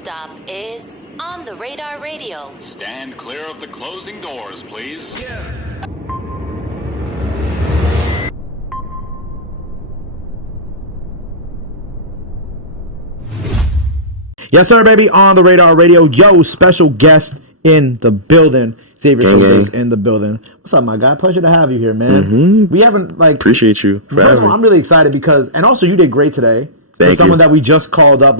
stop is On the Radar Radio. Stand clear of the closing doors, please. Yeah. Yes, sir, baby. On the Radar Radio. Yo, special guest in the building. Xaviersobased in the building. What's up, my guy? Pleasure to have you here, man. Mm-hmm. We haven't, appreciate you. First of all, I'm really excited because, and also you did great today. Thank you. Someone that we just called up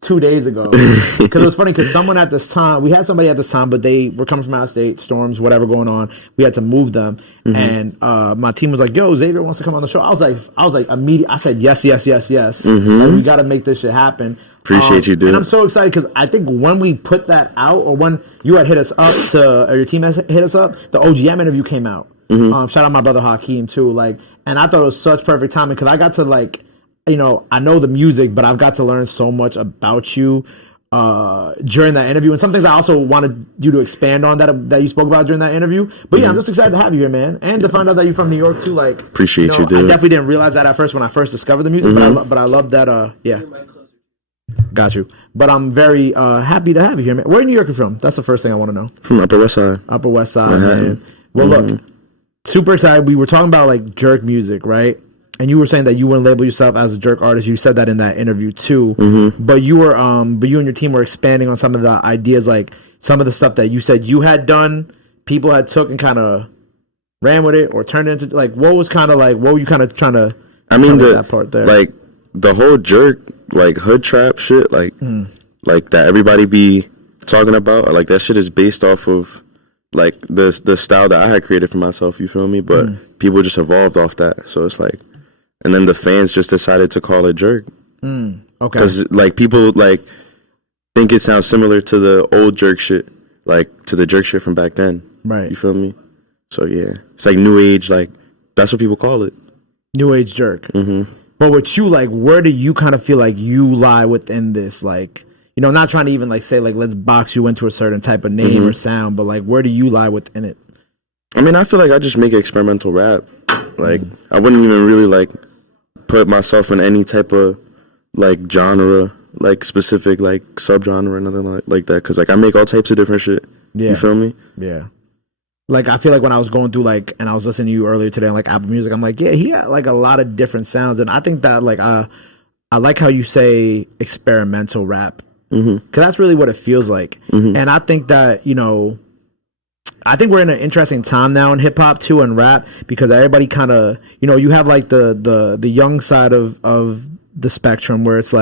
2 days ago. Because it was funny because someone at this time, we had somebody at this time, but they were coming from out of state, storms, whatever going on. We had to move them. Mm-hmm. And my team was like, yo, Xavier wants to come on the show. I was like, immediately, I said, yes. Mm-hmm. Like, we got to make this shit happen. Appreciate you, dude. And I'm so excited because I think when we put that out, or when you had hit us up or your team has hit us up, the OGM interview came out. Mm-hmm. Shout out my brother Hakeem too. And I thought it was such perfect timing because I got to I know the music, but I've got to learn so much about you during that interview, and some things I also wanted you to expand on that you spoke about during that interview. But yeah, I'm just excited to have you here, man, and to find out that you're from New York too. Appreciate you, dude. I definitely didn't realize that at first when I first discovered the music, but I love that. Yeah. Got you. But I'm very happy to have you here, man. Where in New York are you from? That's the first thing I want to know. From Upper West Side. Upper West Side, man. Well, look, super excited. We were talking about jerk music, right? And you were saying that you wouldn't label yourself as a jerk artist. You said that in that interview too. Mm-hmm. But you were, but you and your team were expanding on some of the ideas, some of the stuff that you said you had done, people had took and kind of ran with it or turned it into what was kind of what were you kind of trying to? I mean, that part there, the whole jerk, hood trap shit, that everybody be talking about, that shit is based off of the style that I had created for myself. You feel me? But people just evolved off that. So it's and then the fans just decided to call it jerk. Okay. Because people think it sounds similar to the old jerk shit, to the jerk shit from back then. Right. You feel me? So yeah, it's new age. That's what people call it. New age jerk. Mm-hmm. But with you, where do you kind of feel like you lie within this? Not trying to even say let's box you into a certain type of name or sound, but where do you lie within it? I mean, I feel I just make experimental rap. I wouldn't even really put myself in any type of genre, specific subgenre or nothing like that. Because I make all types of different shit. Yeah. You feel me? Yeah. I feel when I was going through and I was listening to you earlier today on Apple Music, I'm yeah, he had a lot of different sounds, and I think that I like how you say experimental rap, because that's really what it feels like. And I think that I think we're in an interesting time now in hip hop too and rap, because everybody kind of you have the young side of the spectrum where it's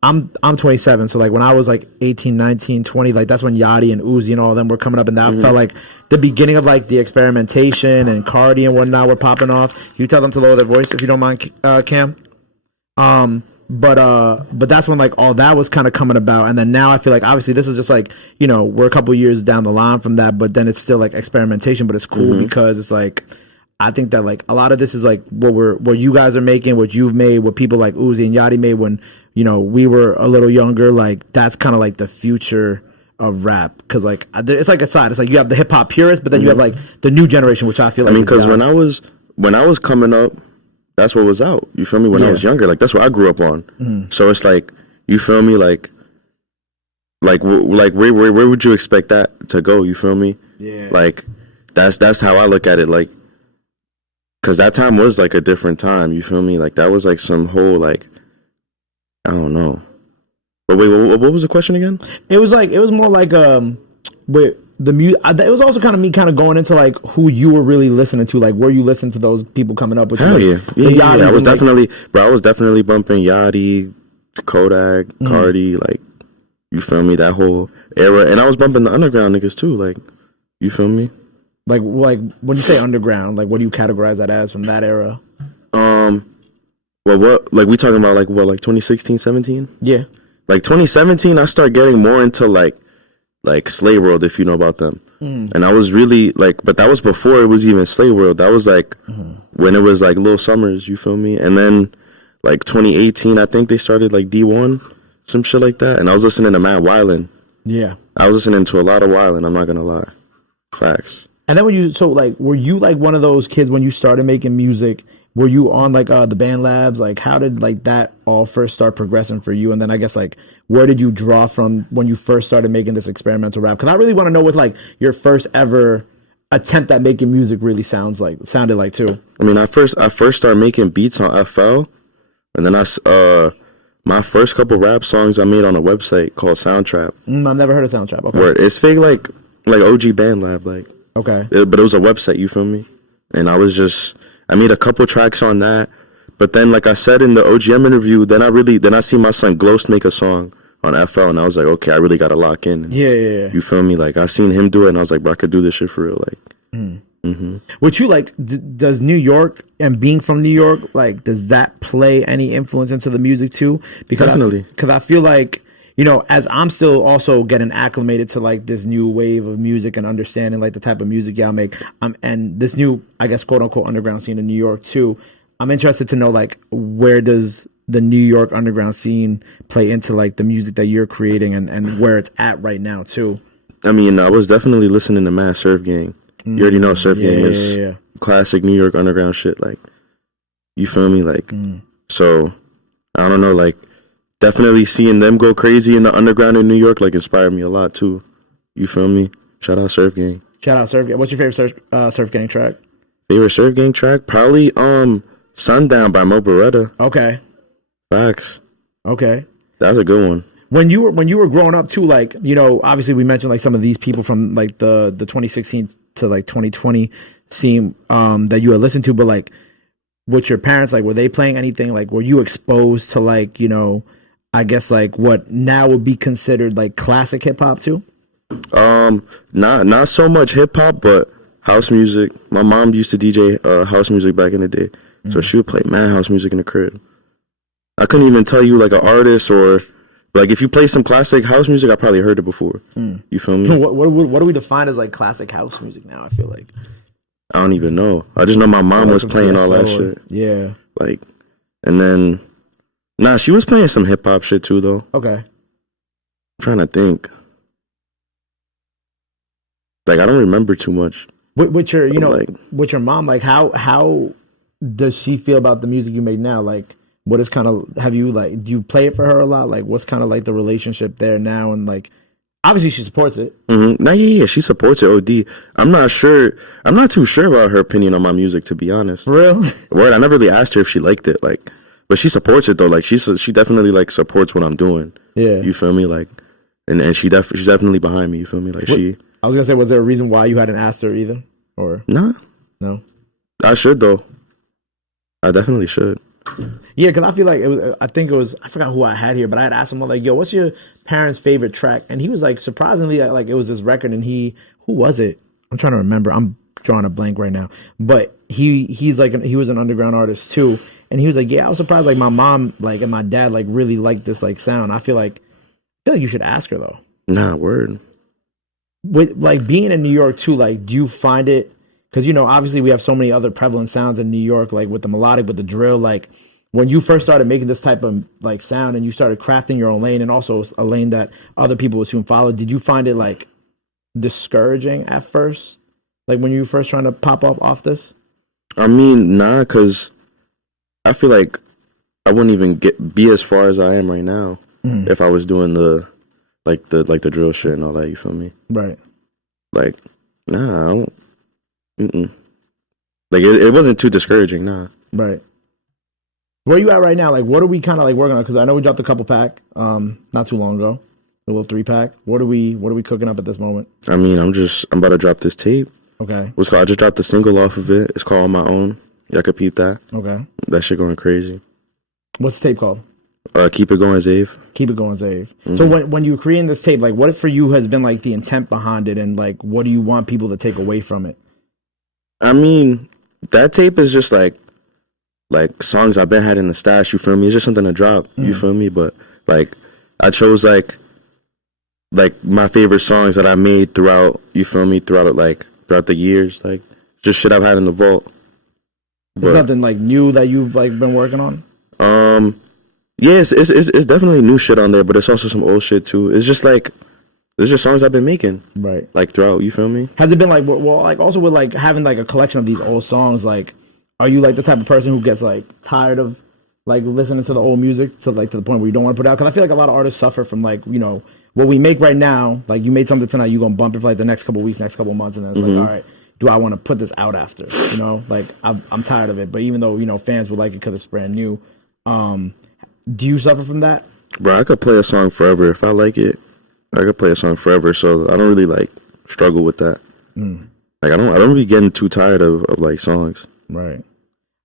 I'm 27, so when I was 18, 19, 20, that's when Yachty and Uzi and all of them were coming up, and that felt like the beginning of the experimentation, and Cardi and whatnot were popping off. You tell them to lower their voice if you don't mind, Cam. But that's when all that was kind of coming about, and then now I feel obviously this is just we're a couple years down the line from that, but then it's still experimentation, but it's cool because it's I think that a lot of this is what you guys are making, what you've made, what people like Uzi and Yachty made when we were a little younger. That's kind of the future of rap, because it's a side. It's you have the hip hop purists, but then you have the new generation, which I feel because when I was coming up, that's what was out. You feel me? When I was younger, that's what I grew up on. So it's you feel me? Where would you expect that to go? You feel me? Yeah. That's how I look at it. Cause that time was a different time. You feel me? That was some whole I don't know. But wait, what was the question again? It was more with the music. It was also kind of me going into who you were really listening to. Where you listened to those people coming up with. Hell yeah. I was definitely bumping Yachty, Kodak, Cardi, you feel me, that whole era. And I was bumping the underground niggas too, you feel me? When you say underground, what do you categorize that as from that era? Well, what, we talking about 2016, 17? Yeah. 2017, I started getting more into Slay World, if you know about them. And I was really but that was before it was even Slay World. That was when it was Lil Summers, you feel me? And then 2018, I think they started D1, some shit like that. And I was listening to Matt Weiland. Yeah. I was listening to a lot of Weiland, I'm not gonna lie. Facts. And then were you one of those kids when you started making music were you on like the band labs? Like how did like that all first start progressing for you? And then I guess like where did you draw from when you first started making this experimental rap? Because I really want to know what like your first ever attempt at making music really sounded like too. I mean, I first started making beats on FL, and then my first couple rap songs I made on a website called Soundtrap. I've never heard of Soundtrap. Okay, where it's fake like OG Band Lab, like okay, but it was a website. You feel me? And I made a couple tracks on that. But then, like I said in the OGM interview, then I see my son Ghost make a song on FL, and I was like, okay, I really gotta lock in. And, yeah. You feel me? Like I seen him do it, and I was like, bro, I could do this shit for real. Like, Would you like? Does New York and being from New York, like, does that play any influence into the music too? Because definitely. Because I feel like, you know, as I'm still also getting acclimated to like this new wave of music and understanding like the type of music y'all make, and this new, I guess, quote unquote underground scene in New York too. I'm interested to know like where does the New York underground scene play into like the music that you're creating and where it's at right now too. I mean, I was definitely listening to Mad Surf Gang. You already know Surf Gang is classic New York underground shit. Like, you feel me? Like, so I don't know. Like, definitely seeing them go crazy in the underground in New York like inspired me a lot too. You feel me? Shout out Surf Gang. Shout out Surf Gang. What's your favorite Surf Gang track? Favorite Surf Gang track? Probably Sundown by Mo Beretta. Okay. Facts. Okay. That's a good one. When you were growing up too, like, you know, obviously we mentioned like some of these people from like the 2016 to like 2020 scene that you had listened to, but like with your parents, like were they playing anything? Like were you exposed to like, you know, I guess like what now would be considered like classic hip hop too? Not so much hip hop, but house music. My mom used to DJ house music back in the day. So she would play mad house music in the crib. I couldn't even tell you like an artist or like if you play some classic house music, I probably heard it before. You feel me? What do we define as like classic house music now? I feel like I don't even know. I just know my mom was playing all that shit. Yeah. Like, and then she was playing some hip hop shit too though. Okay. I'm trying to think. Like I don't remember too much. With your, you know, like, with your mom, like how does she feel about the music you make now? Like, what is kind of, have you like, do you play it for her a lot? Like, what's kind of like the relationship there now? And like, obviously she supports it. No, yeah, she supports it. OD. I'm not too sure about her opinion on my music, to be honest. For real? Word, I never really asked her if she liked it. Like, but she supports it though. Like, she definitely like supports what I'm doing. Yeah. You feel me? Like, and she's definitely behind me. You feel me? Like I was gonna say, was there a reason why you hadn't asked her either? Or nah? No. I should though. I definitely should. Yeah, because I feel like I forgot who I had here, but I had asked him like, yo, what's your parents' favorite track? And he was like, surprisingly, like it was this record, and who was it? I'm trying to remember. I'm drawing a blank right now. But he's like, he was an underground artist too, and he was like, yeah, I was surprised. Like my mom, like, and my dad, like, really liked this like sound. I feel like you should ask her though. Nah, word. With like being in New York too, like, do you find it? Because, you know, obviously we have so many other prevalent sounds in New York, like with the melodic, with the drill. Like when you first started making this type of like sound and you started crafting your own lane and also a lane that other people would soon follow, did you find it like discouraging at first? Like when you were first trying to pop off this? I mean, nah, because I feel like I wouldn't even be as far as I am right now if I was doing the drill shit and all that. You feel me? Right. Like, nah, I don't. Like it wasn't too discouraging, nah. Right. Where you at right now? Like, what are we kind of like working on? Because I know we dropped a couple pack, not too long ago, a little 3-pack. What are we cooking up at this moment? I mean, I'm about to drop this tape. Okay. I just dropped the single off of it. It's called On My Own. Y'all could peep that. Okay. That shit going crazy. What's the tape called? Keep It Going, Zave. Keep It Going, Zave. So when you were creating this tape, like, what for you has been like the intent behind it, and like, what do you want people to take away from it? I mean, that tape is just like songs I've been had in the stash, you feel me? It's just something to drop, you feel me? But like I chose like my favorite songs that I made throughout, you feel me, throughout the years, like just shit I've had in the vault. Is something like new that you've like been working on? Yeah, it's definitely new shit on there, but it's also some old shit too. It's just songs I've been making, right? Like throughout, you feel me? Has it been like, well, like also with like having like a collection of these old songs, like are you like the type of person who gets like tired of like listening to the old music to the point where you don't want to put it out? Because I feel like a lot of artists suffer from like, you know, what we make right now. Like you made something tonight, you gonna bump it for like the next couple weeks, next couple months, and then it's like, all right, do I want to put this out after? You know, like I'm tired of it. But even though, you know, fans would like it because it's brand new, do you suffer from that? Bro, I could play a song forever if I like it. I could play a song forever, so I don't really like struggle with that. Like I don't really getting too tired of like songs. Right.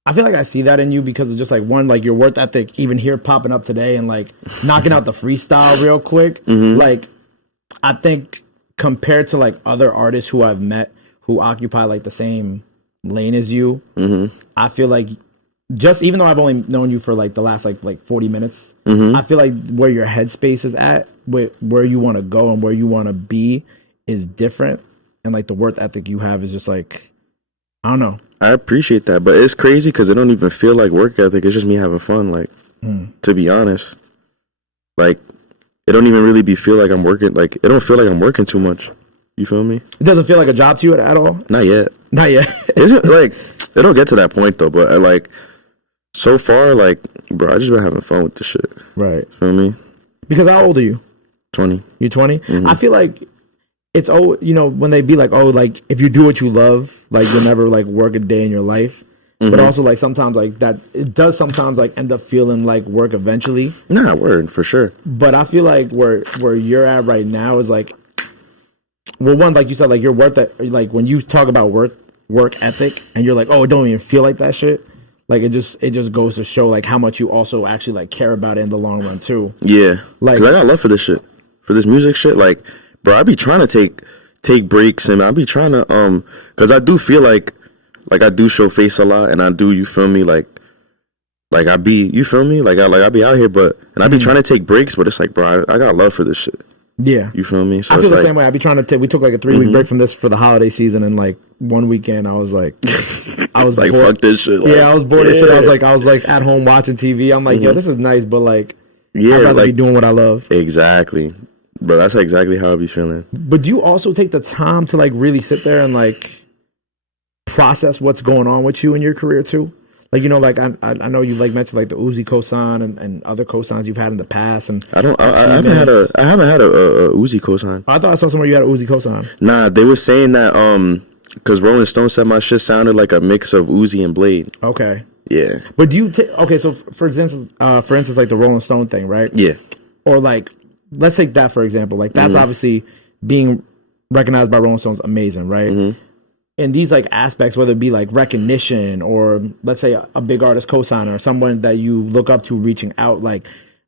I feel like I see that in you because it's just like one, like your work ethic, even here popping up today and like knocking out the freestyle real quick. Like I think compared to like other artists who I've met who occupy like the same lane as you, I feel like just even though I've only known you for like the last like 40 minutes, I feel like where your headspace is at, where you want to go and where you want to be is different. And like the work ethic you have is just like, I don't know. I appreciate that, but it's crazy because it don't even feel like work ethic. It's just me having fun. Like, to be honest, like it don't even really feel like I'm working. Like it don't feel like I'm working too much. You feel me? It doesn't feel like a job to you at all? Not yet. Not yet. Isn't like it don't get to that point though. But like so far, like bro, I just been having fun with this shit. Right. Feel me? Because how old are you? 20. You're 20? I feel like it's, oh, you know, when they be like, oh, like if you do what you love, like you'll never like work a day in your life. But also like sometimes like that, it does sometimes like end up feeling like work eventually. Nah, word for sure. But I feel like where you're at right now is like, well, one, like you said, like your work that, like when you talk about work ethic and you're like, oh, it don't even feel like that shit. Like it just goes to show like how much you also actually like care about it in the long run too. Yeah. Like 'cause I got love for this shit, for this music shit. Like, bro, I be trying to take breaks and I be trying to, cause I do feel like I do show face a lot and I do, you feel me? Like I be, you feel me? Like I be out here, and I be trying to take breaks, but it's like, bro, I got love for this shit. Yeah. You feel me? So I feel the like, same way. I be trying to we took like a 3-week break from this for the holiday season, and like one weekend I was like, I was like, bored. fuck this shit. Like, yeah, I was bored of shit. I was like at home watching TV. I'm like, yo, this is nice, but like, I'd rather be doing what I love. Exactly. Bro, that's exactly how I be feeling. But do you also take the time to like really sit there and like process what's going on with you in your career too? Like, you know, like I know you like mentioned like the Uzi cosign and other cosigns you've had in the past, and I haven't had a Uzi cosign. I thought I saw somewhere you had an Uzi cosign. Nah, they were saying that because Rolling Stone said my shit sounded like a mix of Uzi and Blade. Okay. Yeah. But do you okay? So for instance, like the Rolling Stone thing, right? Yeah. Or like, let's take that for example. Like that's obviously being recognized by Rolling Stone's amazing, right? In these like aspects, whether it be like recognition or let's say a big artist cosigner or someone that you look up to reaching out, like,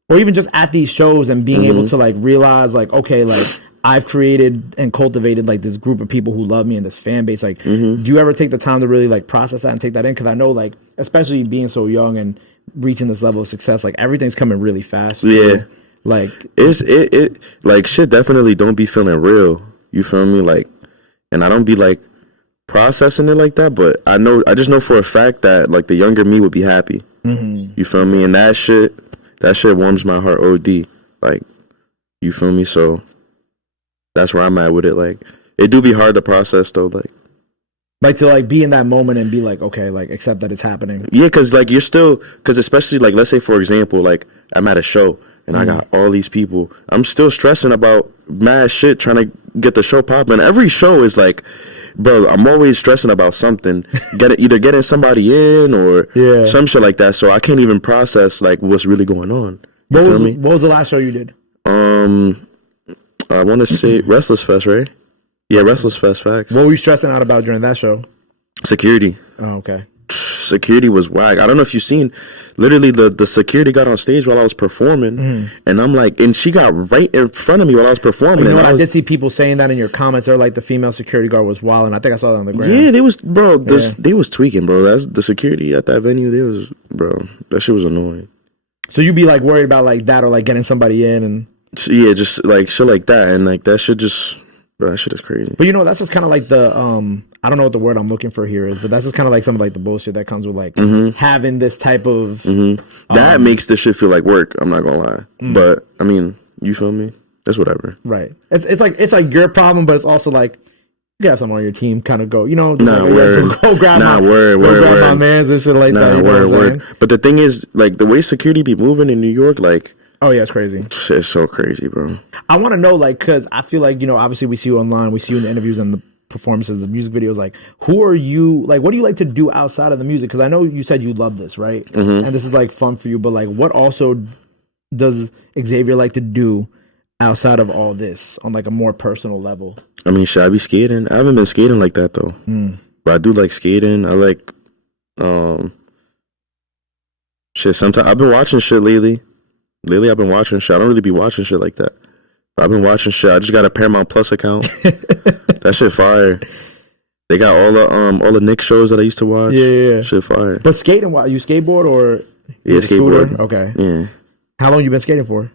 or even just at these shows and being able to like realize like, okay, like I've created and cultivated like this group of people who love me and this fan base. Like, do you ever take the time to really like process that and take that in? Because I know like, especially being so young and reaching this level of success, like everything's coming really fast. Yeah. Like it like shit definitely don't be feeling real. You feel me? Like, and I don't be like processing it like that, but I just know for a fact that like the younger me would be happy. You feel me? And that shit warms my heart OD. Like, you feel me? So that's where I'm at with it. Like, it do be hard to process though. Like to like be in that moment and be like, okay, like accept that it's happening. Yeah, cause like you're still, cause especially like let's say for example, like I'm at a show and I got all these people. I'm still stressing about mad shit trying to get the show popping. Every show is like, bro, I'm always stressing about something, either getting somebody in or some shit like that. So I can't even process like what's really going on. You feel me? What was the last show you did? I want to say Restless Fest, right? Yeah, Restless Fest, facts. What were you stressing out about during that show? Security. Oh, okay. Security was whack. I don't know if you've seen, literally the security got on stage while I was performing, and I'm like, and she got right in front of me while I was performing. You know what? I did see people saying that in your comments. They're like, the female security guard was wild, and I think I saw that on the ground. Yeah, they was, bro. They was tweaking, bro. That's the security at that venue. They was, bro. That shit was annoying. So you be like worried about like that or like getting somebody in and yeah, just like shit like that, and like that shit just. Bro, that shit is crazy. But you know, that's just kind of like the I don't know what the word I'm looking for here is, but that's just kind of like some of like the bullshit that comes with like having this type of that makes this shit feel like work. I'm not gonna lie, but I mean, you feel me? That's whatever. Right. It's like your problem, but it's also like You have someone on your team kind of go, just Nah, like, word. go grab Nah, my, word, go word, grab my word. mans and shit like Nah, that. You know word, what I'm word. saying? But the thing is, like, the way security be moving in New York, like, Oh yeah, it's crazy. it's so crazy, bro. I want to know, like, because I feel like, obviously we see you online, we see you in the interviews and the performances, the music videos. Like, who are you? Like, what do you like to do outside of the music? Because I know you said you love this, right? And this is like fun for you. But like, what also does Xavier like to do outside of all this on like a more personal level? I mean, should I be skating? I haven't been skating like that though. But I do like skating. I like, shit. Sometimes I've been watching shit lately. I've been watching shit. I don't really be watching shit like that. I've been watching shit. I just got a Paramount Plus account. That shit fire. They got all the Nick shows that I used to watch. Yeah. Shit fire. But skating, you skateboard or yeah, skateboard. Okay. Yeah. How long you been skating for?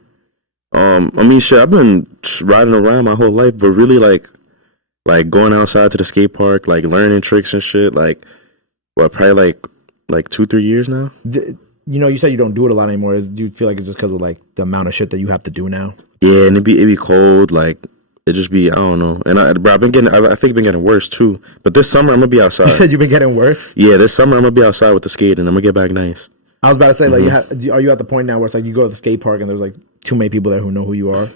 I mean, shit. I've been riding around my whole life, but really like going outside to the skate park, like learning tricks and shit. Like, probably like 2-3 years now. You said you don't do it a lot anymore. Do you feel like it's just because of like the amount of shit that you have to do now? Yeah, and it be cold. Like it just be, I don't know. And I think it's been getting worse too. But this summer I'm gonna be outside. You said you've been getting worse? Yeah, this summer I'm gonna be outside with the skating. I'm gonna get back nice. I was about to say, like, are you at the point now where it's like you go to the skate park and there's like too many people there who know who you are?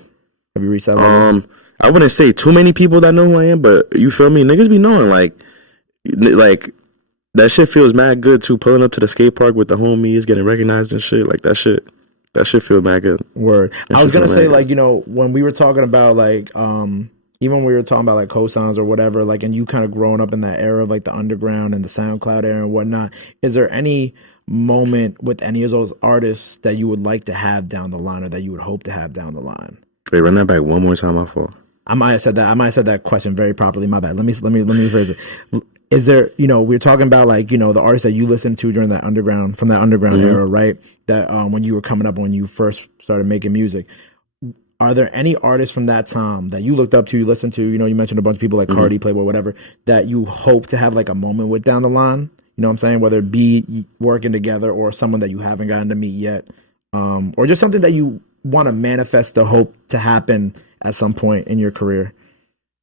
Have you reached that level? I wouldn't say too many people that know who I am, but you feel me? Niggas be knowing like that shit feels mad good too. Pulling up to the skate park with the homies, getting recognized and shit. Like that shit feel mad good. Word. I was gonna say like, when we were talking about like even when we were talking about like cosigns or whatever, like, and you kind of growing up in that era of like the underground and the SoundCloud era and whatnot, is there any moment with any of those artists that you would like to have down the line or that you would hope to have down the line? Wait, run that back one more time. I fall. I might have said that question very properly. My bad. Let me rephrase it. Is there, we're talking about like, the artists that you listened to during that underground, from that underground era, right? That when you were coming up, when you first started making music, are there any artists from that time that you looked up to, you listened to, you mentioned a bunch of people like Cardi, Playboy, whatever, that you hope to have like a moment with down the line? You know what I'm saying? Whether it be working together or someone that you haven't gotten to meet yet, or just something that you want to manifest the hope to happen at some point in your career.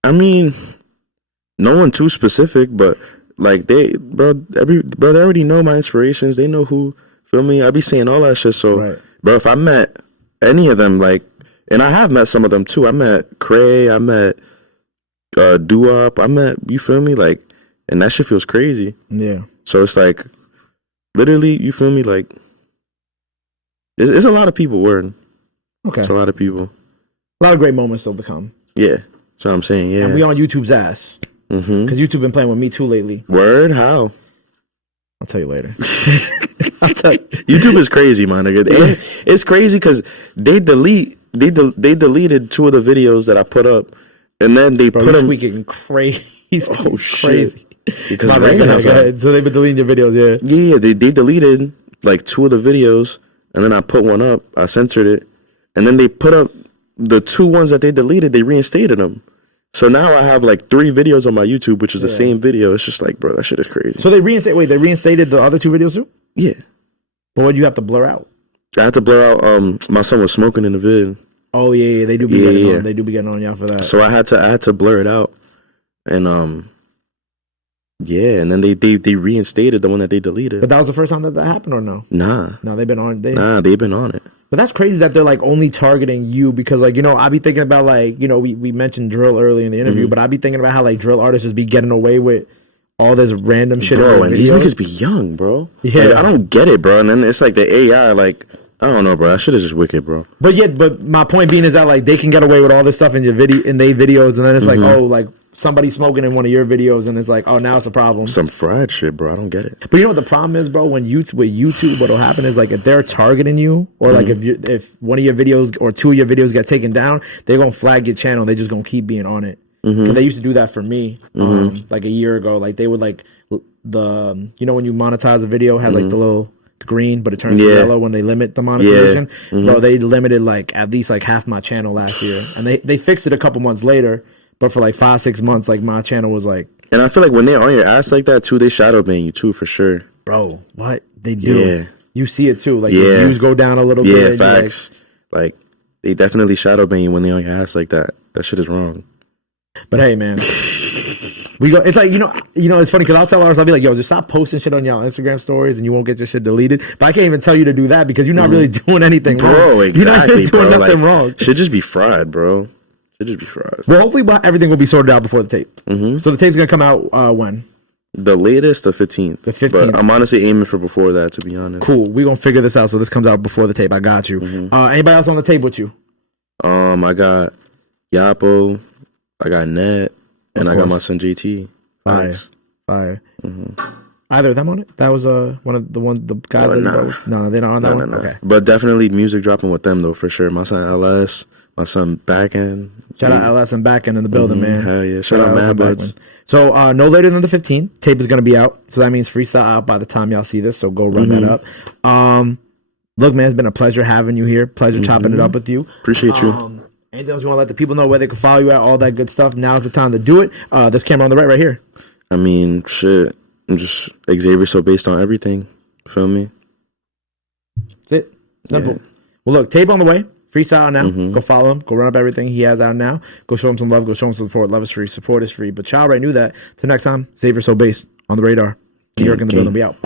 I mean, no one too specific, but like they already know my inspirations. They know who, feel me? I be saying all that shit. So, right. Bro, if I met any of them, like, and I have met some of them too. I met Cray, I met Doo-Wop, I met, you feel me? Like, and that shit feels crazy. Yeah. So it's like, literally, you feel me? Like, it's a lot of people, word. Okay. It's a lot of people. A lot of great moments still to come. Yeah. That's what I'm saying, yeah. And we on YouTube's ass. Because YouTube been playing with me too lately. Word? How? I'll tell you later. YouTube is crazy, my nigga. And it's crazy because they deleted 2 of the videos that I put up, and then they put them tweaking crazy. Oh shit! Crazy. Because go ahead. So they've been deleting your videos, yeah. Yeah. They deleted like 2 of the videos, and then I put one up. I censored it, and then they put up the 2 ones that they deleted. They reinstated them. So now I have like 3 videos on my YouTube, which is the same video. It's just like, bro, that shit is crazy. So they reinstated the other 2 videos too? Yeah. But what do you have to blur out? I had to blur out my son was smoking in the vid. Oh yeah, they do be getting on. They do be getting on y'all for that. So I had to blur it out. And and then they reinstated the one that they deleted. But that was the first time that happened, or no? Nah. No, they've been on. They've been on it. But that's crazy that they're like only targeting you because like, I be thinking about like, we mentioned drill early in the interview, but I be thinking about how like drill artists just be getting away with all this random shit. Bro, and these niggas be young, bro. Yeah. Like, I don't get it, bro. And then it's like the AI, like, I don't know, bro. That shit is just wicked, bro. But my point being is that like they can get away with all this stuff in your videos, and then it's like, oh, like somebody smoking in one of your videos, and it's like, oh, now it's a problem. Some fried shit, bro. I don't get it. But you know what the problem is, bro? With YouTube, what'll happen is like if they're targeting you, or like if one of your videos or 2 of your videos get taken down, they're gonna flag your channel. They're just gonna keep being on it. They used to do that for me, like a year ago. Like they would like when you monetize a video, it has like the little green, but it turns yellow when they limit the monetization. Bro, they limited like at least like half my channel last year, and they fixed it a couple months later. But for like 5-6 months, like my channel was like. And I feel like when they're on your ass like that too, they shadow ban you too for sure. Bro, what they do? Yeah. You see it too, like the views go down a little bit. Yeah, facts. Like they definitely shadow ban you when they're on your ass like that. That shit is wrong. But hey, man, We go. It's like it's funny because I'll tell artists, I'll be like, yo, just stop posting shit on y'all Instagram stories, and you won't get your shit deleted. But I can't even tell you to do that because you're not really doing anything wrong. Bro, exactly, you're not really doing nothing wrong. Should just be fried, bro. Should just be fried. Well, hopefully everything will be sorted out before the tape. So the tape's gonna come out when? The latest, the 15th. The 15th. But I'm honestly aiming for before that, to be honest. Cool. We're gonna figure this out. So this comes out before the tape. I got you. Anybody else on the tape with you? I got Yapo, I got Net, and I got my son JT. Fire. Either of them on it? That was one of the guys. No, they're not on that one. No. Okay. But definitely music dropping with them though, for sure. My son LS, my son Backend. Shout out LS and Backend in the building, man. Hell yeah. Shout out Mad Buds. So no later than the 15th, tape is gonna be out. So that means freestyle out by the time y'all see this. So go run that up. Look, man, it's been a pleasure having you here. Pleasure chopping it up with you. Appreciate you. Anything else you want to let the people know where they can follow you at, all that good stuff? Now's the time to do it. This camera on the right here. I mean, shit. I'm just Xaviersobased on everything. Feel me? That's it. Simple. Yeah. Well, look, tape on the way. Freestyle now. Go follow him. Go run up everything he has out now. Go show him some love. Go show him some support. Love is free. Support is free. But y'all already knew that. Till next time, Xaviersobased on the radar. New York in the building. Be out.